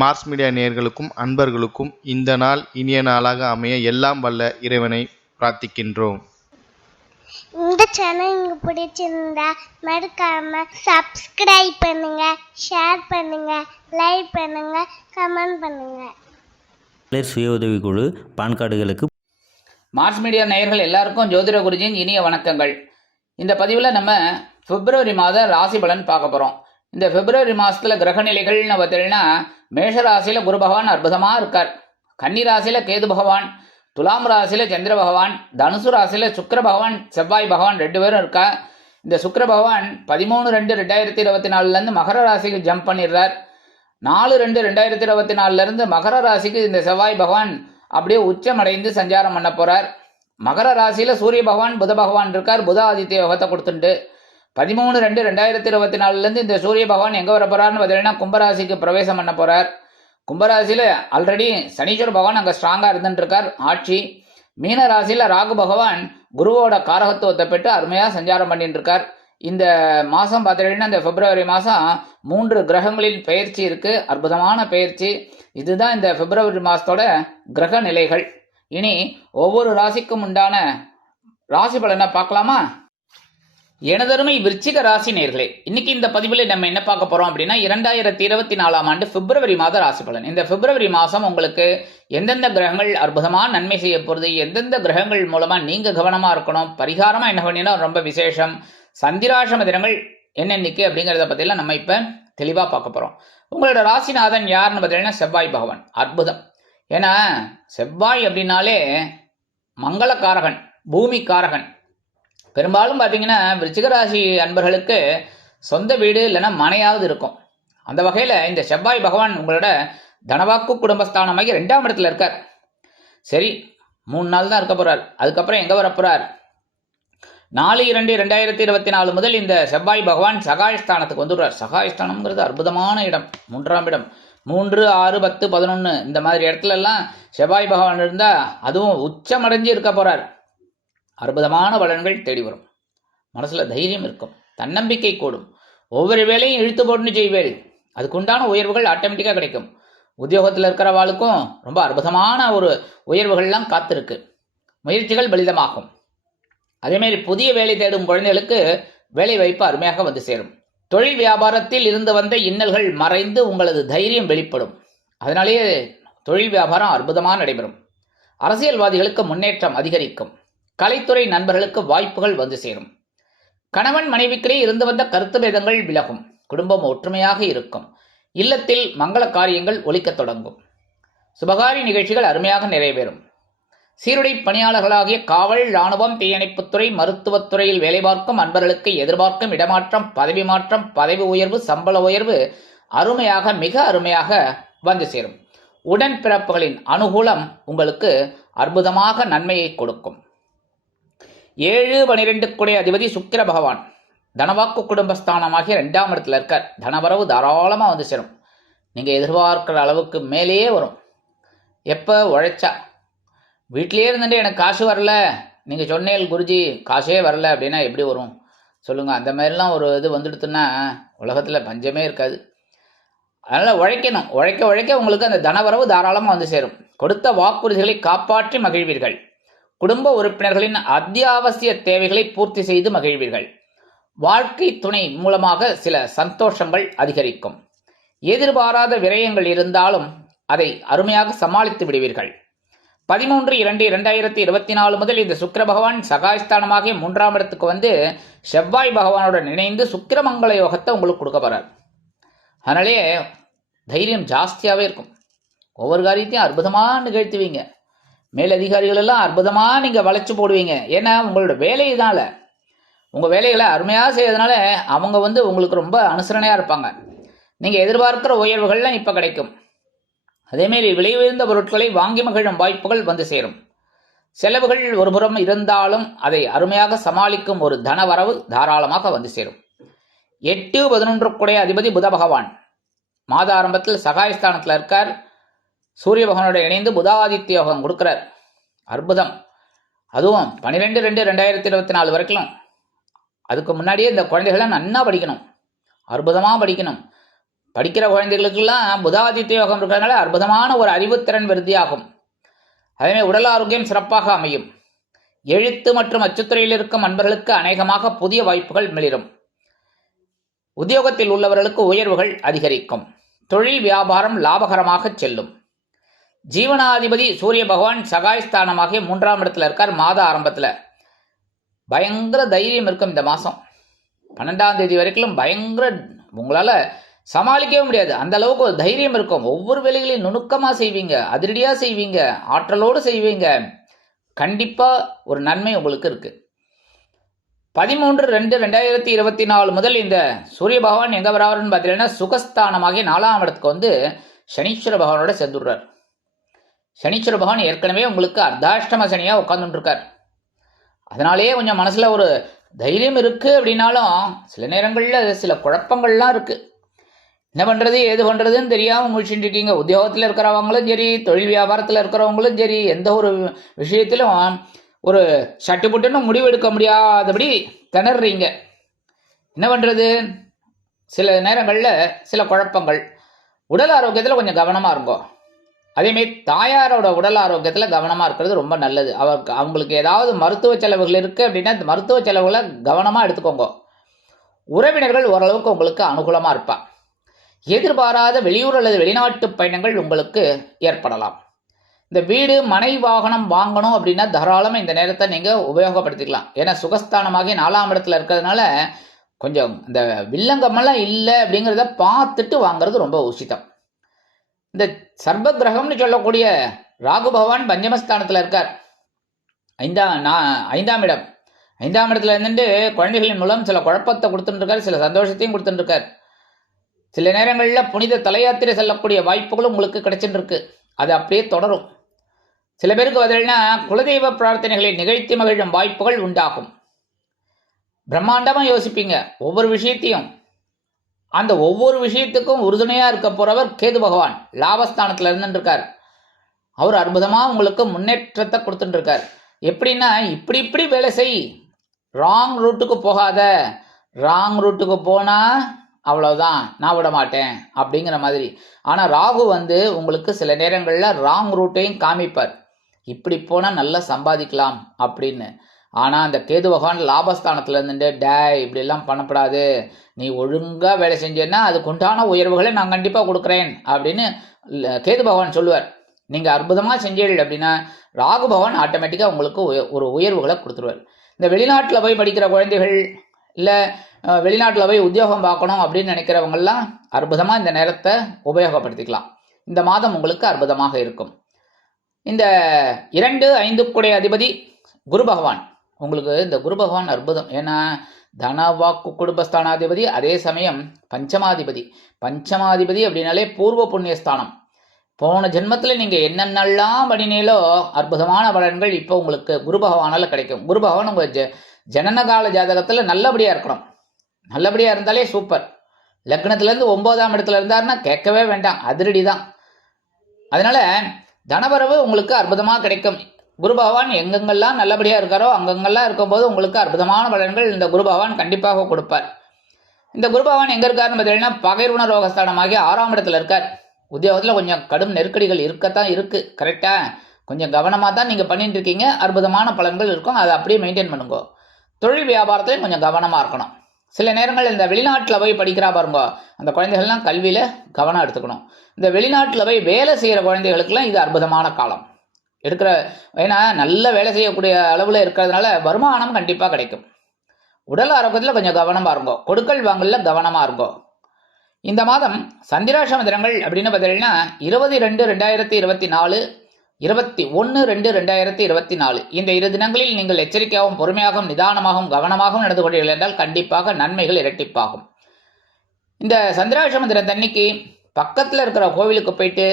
Mars media நேயர்களுக்கும் அன்பர்களுக்கும் இந்த நாள் இனிய நாளாக அமைய எல்லாம் வல்ல இறைவனை பிரார்த்திக்கின்றோம். இந்த சேனல் உங்களுக்கு பிடிச்சிருந்தா மறக்காம சப்ஸ்கிரைப் பண்ணுங்க, ஷேர் பண்ணுங்க, லைக் பண்ணுங்க, கமெண்ட் பண்ணுங்க. சுய உதவிக்குழு பான் கார்டுகளுக்கு மார்ஸ் மீடியா நேயர்கள் எல்லாருக்கும் ஜோதிட குருஜியின் இனிய வணக்கங்கள். இந்த பதிவில் நம்ம பிப்ரவரி மாத ராசி பலன் பார்க்க போகிறோம். இந்த பிப்ரவரி மாதத்தில் கிரக நிலைகள்னு பார்த்தீங்கன்னா, மேஷ ராசியில் குரு பகவான் அற்புதமாக இருக்கார். கன்னி ராசியில் கேது பகவான், துலாம் ராசியில் சந்திர பகவான், தனுசு ராசியில் சுக்கிர பகவான், செவ்வாய் பகவான் 2 பேரும் இருக்கா. இந்த சுக்கிர பகவான் 13/2/2024 மகர ராசிக்கு ஜம்ப் பண்ணிடுறார். 4/2/2024 மகர ராசிக்கு இந்த செவ்வாய் பகவான் அப்படியே உச்சமடைந்து சஞ்சாரம் பண்ண போறார். மகர ராசியில சூரிய பகவான் புத பகவான் இருக்கார். புத ஆதித்ய யோகத்தை கொடுத்துட்டு 13/2/2024 இந்த சூரிய பகவான் எங்க வர போறாருன்னு பார்த்தீங்கன்னா கும்பராசிக்கு பிரவேசம் பண்ண போறார். கும்பராசியில ஆல்ரெடி சனீஸ்வர பகவான் அங்க ஸ்ட்ராங்கா இருந்துட்டு இருக்கார், ஆட்சி. மீன ராசியில ராகு பகவான் குருவோட காரகத்துவத்தை பெற்று அருமையா சஞ்சாரம் பண்ணிட்டு இருக்கார். இந்த மாதம் பார்த்தீங்கன்னா இந்த பிப்ரவரி மாதம் 3 கிரகங்களில் பெயர்ச்சி இருக்கு, அற்புதமான பெயர்ச்சி. இதுதான் இந்த பிப்ரவரி மாதத்தோட கிரக நிலைகள். இனி ஒவ்வொரு ராசிக்கும் உண்டான ராசி பலனை பார்க்கலாமா? எனதருமை விருச்சிக ராசி நேர்களே, இன்னைக்கு இந்த பதிவில் நம்ம என்ன பார்க்க போறோம் அப்படின்னா 2024 பிப்ரவரி மாத ராசி பலன். இந்த பிப்ரவரி மாதம் உங்களுக்கு எந்தெந்த கிரகங்கள் அற்புதமாக நன்மை செய்ய போகிறது, எந்தெந்த கிரகங்கள் மூலமா நீங்க கவனமா இருக்கணும், பரிகாரமா என்ன பண்ணினா ரொம்ப விசேஷம், சந்திராசிரம தினங்கள் என்னென்னைக்கு அப்படிங்கிறத பற்றிலாம் நம்ம இப்போ தெளிவாக பார்க்க போகிறோம். உங்களோட ராசிநாதன் யாருன்னு பார்த்தீங்கன்னா செவ்வாய் பகவான். அற்புதம். ஏன்னா செவ்வாய் அப்படின்னாலே மங்களக்காரகன், பூமி காரகன். பெரும்பாலும் பார்த்தீங்கன்னா விருச்சிக ராசி அன்பர்களுக்கு சொந்த வீடு இல்லைன்னா மனையாவது இருக்கும். அந்த வகையில் இந்த செவ்வாய் பகவான் உங்களோட தனவாக்கு குடும்பஸ்தானமாகி 2ஆம் இடத்துல இருக்கார். சரி, 3 நாள் தான் இருக்க போறார். அதுக்கப்புறம் எங்கே வரப்போறார்? 4/2/2024 முதல் இந்த செவ்வாய் பகவான் சகாயஸ்தானத்துக்கு வந்துடுறார். சகாயஸ்தானம்ங்கிறது அற்புதமான இடம், 3ஆம் இடம். 3, 6, 10, 11 இந்த மாதிரி இடத்துல எல்லாம் செவ்வாய் பகவான் இருந்தா அதுவும் உச்சமடைஞ்சு இருக்க போறார். அற்புதமான பலன்கள் தேடி வரும். மனசுல தைரியம் இருக்கும், தன்னம்பிக்கை கூடும். ஒவ்வொரு வேலையும் இழுத்து போட்டுன்னு செய்வேல், அதுக்குண்டான உயர்வுகள் ஆட்டோமேட்டிக்காக கிடைக்கும். உத்தியோகத்தில் இருக்கிறவாளுக்கும் ரொம்ப அற்புதமான ஒரு உயர்வுகள்லாம் காத்திருக்கு. முயற்சிகள் பலிதமாகும். அதேமாரி புதிய வேலை தேடும் குழந்தைகளுக்கு வேலை வாய்ப்பு அருமையாக வந்து சேரும். தொழில் வியாபாரத்தில் இருந்து வந்த இன்னல்கள் மறைந்து உங்களது தைரியம் வெளிப்படும். அதனாலேயே தொழில் வியாபாரம் அற்புதமாக நடைபெறும். அரசியல்வாதிகளுக்கு முன்னேற்றம் அதிகரிக்கும். கலைத்துறை நண்பர்களுக்கு வாய்ப்புகள் வந்து சேரும். கணவன் மனைவிக்கிடையே இருந்து வந்த கருத்து பேதங்கள் விலகும். குடும்பம் ஒற்றுமையாக இருக்கும். இல்லத்தில் மங்கள காரியங்கள் ஒலிக்கத் தொடங்கும். சுபகாரி நிகழ்ச்சிகள் அருமையாக நிறைவேறும். சீருடை பணியாளர்களாகிய காவல், இராணுவம், தீயணைப்புத்துறை, மருத்துவத்துறையில் வேலை பார்க்கும் அன்பர்களுக்கு எதிர்பார்க்கும் இடமாற்றம், பதவி மாற்றம், பதவி உயர்வு, சம்பள உயர்வு அருமையாக, மிக அருமையாக வந்து சேரும். உடன்பிறப்புகளின் அனுகூலம் உங்களுக்கு அற்புதமாக நன்மையை கொடுக்கும். 7/12 அதிபதி சுக்கிர பகவான் தனவாக்கு குடும்பஸ்தானமாகிய 2ஆம் இடத்துல இருக்கார். தனவரவு தாராளமாக வந்து சேரும். நீங்கள் எதிர்பார்க்கிற அளவுக்கு மேலேயே வரும். எப்போ உழைச்சா, வீட்டிலே இருந்துட்டு எனக்கு காசு வரல, நீங்கள் சொன்னேல் குருஜி காசே வரல அப்படின்னா எப்படி வரும் சொல்லுங்கள்? அந்த மாதிரிலாம் ஒரு இது வந்துடுத்துன்னா உலகத்தில் பஞ்சமே இருக்காது. அதனால் உழைக்கணும். உழைக்க உழைக்க உங்களுக்கு அந்த தனவரவு தாராளமாக வந்து சேரும். கொடுத்த வாக்குறுதிகளை காப்பாற்றி மகிழ்வீர்கள். குடும்ப உறுப்பினர்களின் அத்தியாவசிய தேவைகளை பூர்த்தி செய்து மகிழ்வீர்கள். வாழ்க்கை துணை மூலமாக சில சந்தோஷங்கள் அதிகரிக்கும். எதிர்பாராத விரயங்கள் இருந்தாலும் அதை அருமையாக சமாளித்து விடுவீர்கள். 13/2/2024 முதல் இந்த சுக்கிர பகவான் சகாயஸ்தானமாகிய 3ஆம் இடத்துக்கு வந்து செவ்வாய் பகவானுடன் இணைந்து சுக்கிரமங்கல யோகத்தை உங்களுக்கு கொடுக்க போறார். அதனாலே தைரியம் ஜாஸ்தியாகவே இருக்கும். ஒவ்வொரு காரியத்தையும் அற்புதமாக நிகழ்த்துவீங்க. மேலதிகாரிகள் எல்லாம் அற்புதமாக நீங்கள் வளைச்சு போடுவீங்க. ஏன்னா உங்களோட வேலையினால, உங்கள் வேலைகளை அருமையாக செய்யறதுனால அவங்க வந்து உங்களுக்கு ரொம்ப அனுசரணையாக இருப்பாங்க. நீங்கள் எதிர்பார்க்கிற உயர்வுகள்லாம் இப்போ கிடைக்கும். அதேமாரி விலை உயர்ந்த பொருட்களை வாங்கி மகிழும் வாய்ப்புகள் வந்து சேரும். செலவுகள் ஒரு புறம் இருந்தாலும் அதை அருமையாக சமாளிக்கும் ஒரு தனவரவு தாராளமாக வந்து சேரும். 8/11 அதிபதி புத பகவான் மாத ஆரம்பத்தில் சகாயஸ்தானத்தில் இருக்கார். சூரிய பகவானோட இணைந்து புதாதித்ய யோகம் கொடுக்கிறார். அற்புதம். அதுவும் 12/2/2024 வரைக்கும். அதுக்கு முன்னாடியே இந்த குழந்தைகள்லாம் நன்னா படிக்கணும், அற்புதமாக படிக்கணும். படிக்கிற குழந்தைகளுக்கெல்லாம் புதாதித்ய யோகம் இருக்கிறதுனால அற்புதமான ஒரு அறிவுத்திறன் விருத்தியாகும். அதேமாதிரி உடல் ஆரோக்கியம் சிறப்பாக அமையும். எழுத்து மற்றும் அச்சுத்துறையில் இருக்கும் அன்பர்களுக்கு அநேகமாக புதிய வாய்ப்புகள் மிளிரும். உத்தியோகத்தில் உள்ளவர்களுக்கு உயர்வுகள் அதிகரிக்கும். தொழில் வியாபாரம் லாபகரமாக செல்லும். ஜீவனாதிபதி சூரிய பகவான் சகாயஸ்தானமாகிய 3ஆம் இடத்துல இருக்கார். மாத ஆரம்பத்தில் பயங்கர தைரியம் இருக்கும். இந்த மாதம் 12ஆம் தேதி வரைக்கும் பயங்கர உங்களால் சமாளிக்கவே முடியாது, அந்த அளவுக்கு ஒரு தைரியம் இருக்கும். ஒவ்வொரு வேலைகளையும் நுணுக்கமாக செய்வீங்க, அதிரடியாக செய்வீங்க, ஆற்றலோடு செய்வீங்க. கண்டிப்பாக ஒரு நன்மை உங்களுக்கு இருக்குது. 13/2/2024 முதல் இந்த சூரிய பகவான் எங்கே வராருன்னு பார்த்தீங்கன்னா சுகஸ்தானமாகிய 4ஆம் இடத்துக்கு வந்து சனீஸ்வர பகவானோட சேர்ந்துடுறார். சனீஸ்வர பகவான் ஏற்கனவே உங்களுக்கு அர்த்தாஷ்டம சனியாக உட்காந்துட்டுருக்கார். அதனாலேயே கொஞ்சம் மனசில் ஒரு தைரியம் இருக்குது. அப்படின்னாலும் சில நேரங்களில் சில குழப்பங்கள்லாம் இருக்குது. என்ன பண்ணுறது ஏது பண்ணுறதுன்னு தெரியாமல் முடிச்சுட்டு இருக்கீங்க. உத்தியோகத்தில் இருக்கிறவங்களும் சரி, தொழில் வியாபாரத்தில் இருக்கிறவங்களும் சரி, எந்த ஒரு விஷயத்திலும் ஒரு சட்டுப்புட்டுன்னு முடிவு எடுக்க முடியாதபடி திணறீங்க. என்ன பண்ணுறது? சில நேரங்களில் சில குழப்பங்கள். உடல் ஆரோக்கியத்தில் கொஞ்சம் கவனமாக இருங்கோ. அதேமாரி தாயாரோட உடல் ஆரோக்கியத்தில் கவனமாக இருக்கிறது ரொம்ப நல்லது. அவங்களுக்கு ஏதாவது மருத்துவ செலவுகள் இருக்குது அப்படின்னா இந்த மருத்துவ செலவுகளை கவனமாக எடுத்துக்கோங்க. உறவினர்கள் ஓரளவுக்கு உங்களுக்கு அனுகூலமாக இருப்பாங்க. எதிர்பாராத வெளியூர் அல்லது வெளிநாட்டு பயணங்கள் உங்களுக்கு ஏற்படலாம். இந்த வீடு மனை வாகனம் வாங்கணும் அப்படின்னா தாராளமாக இந்த நேரத்தை நீங்கள் உபயோகப்படுத்திக்கலாம். ஏன்னா சுகஸ்தானமாகி 4ஆம் இடத்துல இருக்கிறதுனால கொஞ்சம் இந்த வில்லங்கமெல்லாம் இல்லை அப்படிங்கிறத பார்த்துட்டு வாங்கிறது ரொம்ப உசிதம். இந்த சர்ப கிரகம்னு சொல்லக்கூடிய ராகு பகவான் பஞ்சமஸ்தானத்தில் இருக்கார். 5ஆம் இடம். 5ஆம் இடத்துல இருந்துட்டு குழந்தைகளின் மூலம் சில குழப்பத்தை கொடுத்துட்டுருக்கார், சில சந்தோஷத்தையும் கொடுத்துட்டுருக்கார். சில நேரங்களில் புனித தலையாத்திரை செல்லக்கூடிய வாய்ப்புகளும் உங்களுக்கு கிடைச்சிட்டு இருக்கு. அது அப்படியே தொடரும். சில பேருக்கு பதில்னா குலதெய்வ பிரார்த்தனைகளை நிகழ்த்தி மகிழும் வாய்ப்புகள் உண்டாகும். பிரம்மாண்டமாக யோசிப்பீங்க ஒவ்வொரு விஷயத்தையும். அந்த ஒவ்வொரு விஷயத்துக்கும் உறுதுணையாக இருக்க போகிறவர் கேது பகவான் லாபஸ்தானத்தில் இருந்துருக்கார். அவர் அற்புதமாக உங்களுக்கு முன்னேற்றத்தை கொடுத்துட்டு இருக்கார். எப்படின்னா இப்படி வேலை செய், ராங் ரூட்டுக்கு போகாத, ராங் ரூட்டுக்கு போனால் அவ்வளோதான், நான் விட மாட்டேன் அப்படிங்கிற மாதிரி. ஆனால் ராகு வந்து உங்களுக்கு சில நேரங்களில் ராங் ரூட்டையும் காமிப்பார். இப்படி போனால் நல்லா சம்பாதிக்கலாம் அப்படின்னு. ஆனால் அந்த கேது பகவான் லாபஸ்தானத்தில் இருந்துட்டு இப்படிலாம் பண்ணப்படாது, நீ ஒழுங்காக வேலை செஞ்சேன்னா அதுக்குண்டான உயர்வுகளை நான் கண்டிப்பாக கொடுக்குறேன் அப்படின்னு கேது பகவான் சொல்லுவார். நீங்கள் அற்புதமாக செஞ்சீர்கள் அப்படின்னா ராகு பகவான் ஆட்டோமேட்டிக்காக உங்களுக்கு ஒரு உயர்வுகளை கொடுத்துருவார். இந்த வெளிநாட்டில் போய் படிக்கிற குழந்தைகள் இல்லை வெளிநாட்டில் போய் உத்தியோகம் பார்க்கணும் அப்படின்னு நினைக்கிறவங்கெல்லாம் அற்புதமாக இந்த நேரத்தை உபயோகப்படுத்திக்கலாம். இந்த மாதம் உங்களுக்கு அற்புதமாக இருக்கும். இந்த 2-5 அதிபதி குரு பகவான். உங்களுக்கு இந்த குரு பகவான் அற்புதம். ஏன்னா தனவாக்கு குடும்பஸ்தானாதிபதி, அதே சமயம் பஞ்சமாதிபதி அப்படின்னாலே பூர்வ புண்ணியஸ்தானம். போன ஜென்மத்தில் நீங்கள் என்னென்னலாம் பண்ணினீங்களோ அற்புதமான பலன்கள் இப்போ உங்களுக்கு குரு பகவானால் கிடைக்கும். குரு பகவான் உங்கள் ஜனனகால ஜாதகத்தில் நல்லபடியாக இருக்கணும். நல்லபடியாக இருந்தாலே சூப்பர். லக்னத்துலேருந்து 9ஆம் இடத்துல இருந்தாருன்னா கேட்கவே வேண்டாம், அதிரடி தான். அதனால் தனவரவு உங்களுக்கு அற்புதமாக கிடைக்கும். குரு பகவான் எங்கெங்கெல்லாம் நல்லபடியாக இருக்காரோ அங்கங்கெல்லாம் இருக்கும்போது உங்களுக்கு அற்புதமான பலன்கள் இந்த குரு பகவான் கண்டிப்பாக கொடுப்பார். இந்த குரு பகவான் எங்கே இருக்காருன்னு பார்த்தீங்கன்னா பகைருண ரோகஸ்தானமாகி 6ஆம் இடத்துல இருக்கார். உத்தியோகத்தில் கொஞ்சம் கடும் நெருக்கடிகள் இருக்கத்தான் இருக்குது. கரெக்டாக கொஞ்சம் கவனமாக தான் நீங்கள் பண்ணிட்டு இருக்கீங்க. அற்புதமான பலன்கள் இருக்கும், அதை அப்படியே மெயின்டைன் பண்ணுங்க. தொழில் வியாபாரத்துலையும் கொஞ்சம் கவனமாக இருக்கணும். சில நேரங்கள் இந்த வெளிநாட்டில் போய் படிக்கிறா பாருங்க, அந்த குழந்தைகள்லாம் கல்வியில் கவனம் எடுத்துக்கணும். இந்த வெளிநாட்டில் போய் வேலை செய்கிற குழந்தைகளுக்கெல்லாம் இது அற்புதமான காலம் எடுக்கிற. ஏன்னா நல்ல வேலை செய்யக்கூடிய அளவில் இருக்கிறதுனால வருமானம் கண்டிப்பாக கிடைக்கும். உடல் ஆரோக்கியத்தில் கொஞ்சம் கவனமாக இருங்கோ. கொடுக்கல் வாங்கல கவனமாக இருங்கோ. இந்த மாதம் சந்திராஷ்டம தினங்கள் அப்படின்னு பார்த்தீங்கன்னா 20/2/2024, 21/2/2024 இந்த 2 தினங்களில் நீங்கள் எச்சரிக்கையாகவும் பொறுமையாகவும் நிதானமாகவும் கவனமாகவும் நடந்து கொண்டீர்கள் என்றால் கண்டிப்பாக நன்மைகள் இரட்டிப்பாகும். இந்த சந்திராஷ்டம தினத்தன்னைக்கு பக்கத்தில் இருக்கிற கோவிலுக்கு போயிட்டு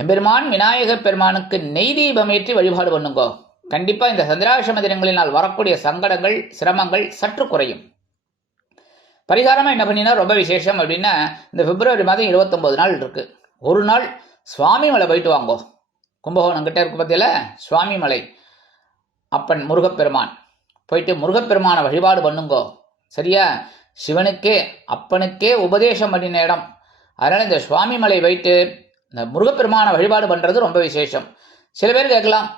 எம்பெருமான் விநாயகர் பெருமானுக்கு நெய் தீபம் ஏற்றி வழிபாடு பண்ணுங்கோ. கண்டிப்பாக இந்த சந்திராஷ்டம தினங்களினால் வரக்கூடிய சங்கடங்கள் சிரமங்கள் சற்று குறையும். பரிகாரமாக என்ன பண்ணினா ரொம்ப விசேஷம் அப்படின்னா இந்த பிப்ரவரி மாதம் 29 நாள் இருக்குது. ஒரு நாள் சுவாமி மலை போயிட்டு வாங்கோ. கும்பகோணம் கிட்ட இருக்கு பற்றியில் சுவாமி மலை அப்பன் முருகப்பெருமான் போயிட்டு முருகப்பெருமானை வழிபாடு பண்ணுங்கோ. சரியா? சிவனுக்கே அப்பனுக்கே உபதேசம் பண்ணின இடம். அதனால் இந்த சுவாமி மலை வைத்து இந்த முருகப்பெருமான வழிபாடு பண்ணுறது ரொம்ப விசேஷம். சில பேர் கேட்கலாம்,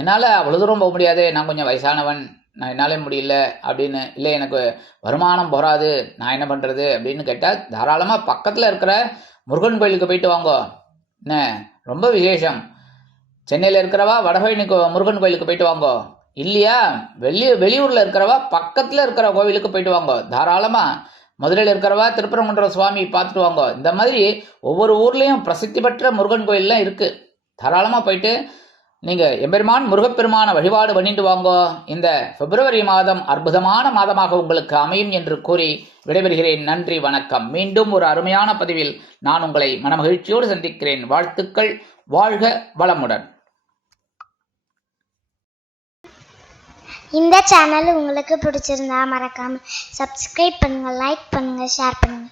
என்னால் அவ்வளோ தூரம் போக முடியாது, நான் கொஞ்சம் வயசானவன், நான் என்னாலே முடியல அப்படின்னு, இல்லை எனக்கு வருமானம் போகாது, நான் என்ன பண்ணுறது அப்படின்னு கேட்டால், தாராளமாக பக்கத்தில் இருக்கிற முருகன் கோயிலுக்கு போயிட்டு வாங்கோ. என்ன ரொம்ப விசேஷம். சென்னையில் இருக்கிறவா வடபழனிக்கு முருகன் கோயிலுக்கு போயிட்டு வாங்கோ. இல்லையா வெளியூரில் இருக்கிறவா பக்கத்தில் இருக்கிற கோவிலுக்கு போயிட்டு வாங்கோ. தாராளமாக மதுரையில் இருக்கிறவா திருப்பரங்குன்ற சுவாமி பார்த்துட்டு வாங்கோ. இந்த மாதிரி ஒவ்வொரு ஊர்லேயும் பிரசித்தி பெற்ற முருகன் கோயிலெலாம் இருக்குது. தாராளமாக போயிட்டு நீங்கள் எம்பெருமான் முருகப்பெருமான வழிபாடு பண்ணிட்டு வாங்கோ. இந்த பிப்ரவரி மாதம் அற்புதமான மாதமாக உங்களுக்கு அமையும் என்று கூறி விடைபெறுகிறேன். நன்றி, வணக்கம். மீண்டும் ஒரு அருமையான பதிவில் நான் உங்களை மனமகிழ்ச்சியோடு சந்திக்கிறேன். வாழ்த்துக்கள். வாழ்க வளமுடன். இந்த சேனல் உங்களுக்கு பிடிச்சிருந்தா மறக்காம சப்ஸ்கிரைப் பண்ணுங்க, லைக் பண்ணுங்க, ஷேர் பண்ணுங்க.